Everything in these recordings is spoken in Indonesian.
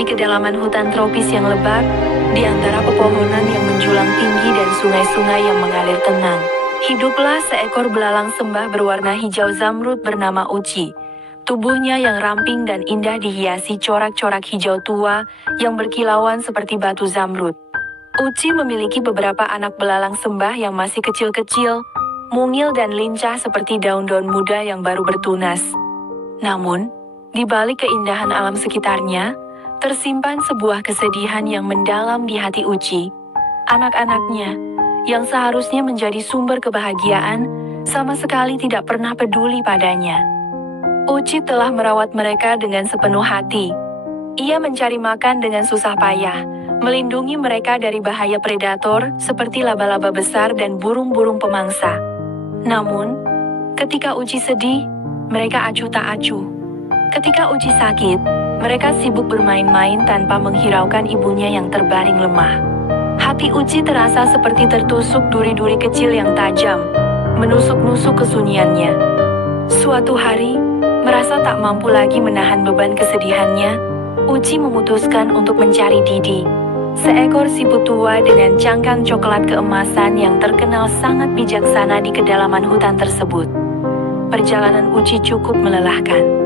Di kedalaman hutan tropis yang lebat, di antara pepohonan yang menjulang tinggi dan sungai-sungai yang mengalir tenang, hiduplah seekor belalang sembah berwarna hijau zamrud bernama Uci. Tubuhnya yang ramping dan indah dihiasi corak-corak hijau tua yang berkilauan seperti batu zamrud. Uci memiliki beberapa anak belalang sembah yang masih kecil-kecil, mungil dan lincah seperti daun-daun muda yang baru bertunas. Namun, di balik keindahan alam sekitarnya, tersimpan sebuah kesedihan yang mendalam di hati Uci. Anak-anaknya, yang seharusnya menjadi sumber kebahagiaan, sama sekali tidak pernah peduli padanya. Uci telah merawat mereka dengan sepenuh hati. Ia mencari makan dengan susah payah, melindungi mereka dari bahaya predator seperti laba-laba besar dan burung-burung pemangsa. Namun, ketika Uci sedih, mereka acuh tak acuh. Ketika Uci sakit, mereka sibuk bermain-main tanpa menghiraukan ibunya yang terbaring lemah. Hati Uci terasa seperti tertusuk duri-duri kecil yang tajam, menusuk-nusuk kesunyiannya. Suatu hari, merasa tak mampu lagi menahan beban kesedihannya, Uci memutuskan untuk mencari Didi, seekor siput tua dengan cangkang coklat keemasan yang terkenal sangat bijaksana di kedalaman hutan tersebut. Perjalanan Uci cukup melelahkan.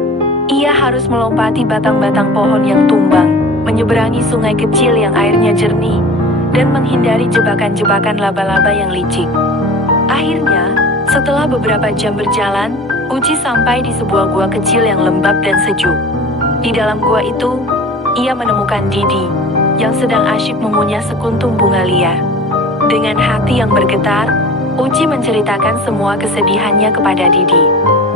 Ia harus melompati batang-batang pohon yang tumbang, menyeberangi sungai kecil yang airnya jernih, dan menghindari jebakan-jebakan laba-laba yang licik. Akhirnya, setelah beberapa jam berjalan, Uci sampai di sebuah gua kecil yang lembab dan sejuk. Di dalam gua itu, ia menemukan Didi, yang sedang asyik mengunyah sekuntum bunga liar. Dengan hati yang bergetar, Uci menceritakan semua kesedihannya kepada Didi.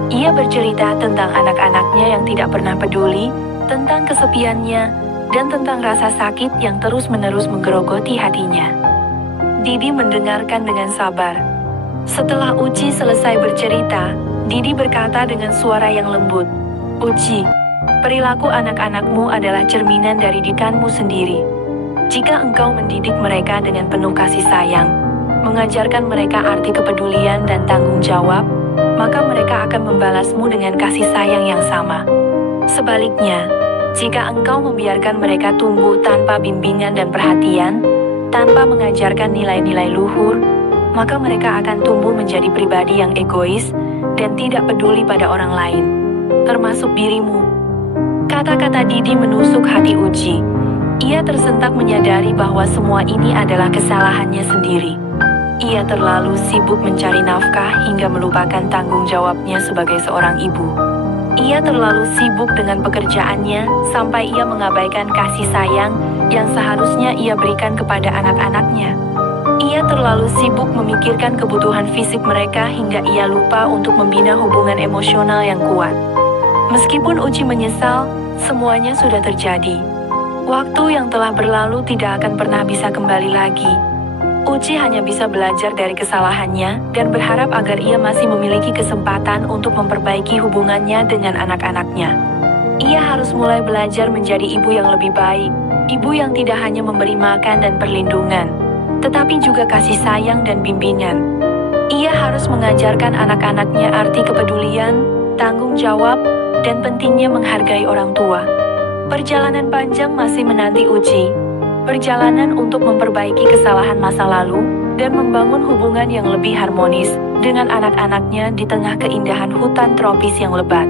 Ia bercerita tentang anak-anaknya yang tidak pernah peduli, tentang kesepiannya, dan tentang rasa sakit yang terus-menerus menggerogoti hatinya. Didi mendengarkan dengan sabar. Setelah Uci selesai bercerita, Didi berkata dengan suara yang lembut, "Uci, perilaku anak-anakmu adalah cerminan dari didikanmu sendiri. Jika engkau mendidik mereka dengan penuh kasih sayang, mengajarkan mereka arti kepedulian dan tanggung jawab, maka mereka akan membalasmu dengan kasih sayang yang sama. Sebaliknya, jika engkau membiarkan mereka tumbuh tanpa bimbingan dan perhatian, tanpa mengajarkan nilai-nilai luhur, maka mereka akan tumbuh menjadi pribadi yang egois dan tidak peduli pada orang lain, termasuk dirimu." Kata-kata Didi menusuk hati Uci. Ia tersentak menyadari bahwa semua ini adalah kesalahannya sendiri. Ia terlalu sibuk mencari nafkah hingga melupakan tanggung jawabnya sebagai seorang ibu. Ia terlalu sibuk dengan pekerjaannya sampai ia mengabaikan kasih sayang yang seharusnya ia berikan kepada anak-anaknya. Ia terlalu sibuk memikirkan kebutuhan fisik mereka hingga ia lupa untuk membina hubungan emosional yang kuat. Meskipun Uci menyesal, semuanya sudah terjadi. Waktu yang telah berlalu tidak akan pernah bisa kembali lagi. Uci hanya bisa belajar dari kesalahannya dan berharap agar ia masih memiliki kesempatan untuk memperbaiki hubungannya dengan anak-anaknya. Ia harus mulai belajar menjadi ibu yang lebih baik, ibu yang tidak hanya memberi makan dan perlindungan, tetapi juga kasih sayang dan bimbingan. Ia harus mengajarkan anak-anaknya arti kepedulian, tanggung jawab, dan pentingnya menghargai orang tua. Perjalanan panjang masih menanti Uci. Perjalanan untuk memperbaiki kesalahan masa lalu dan membangun hubungan yang lebih harmonis dengan anak-anaknya di tengah keindahan hutan tropis yang lebat.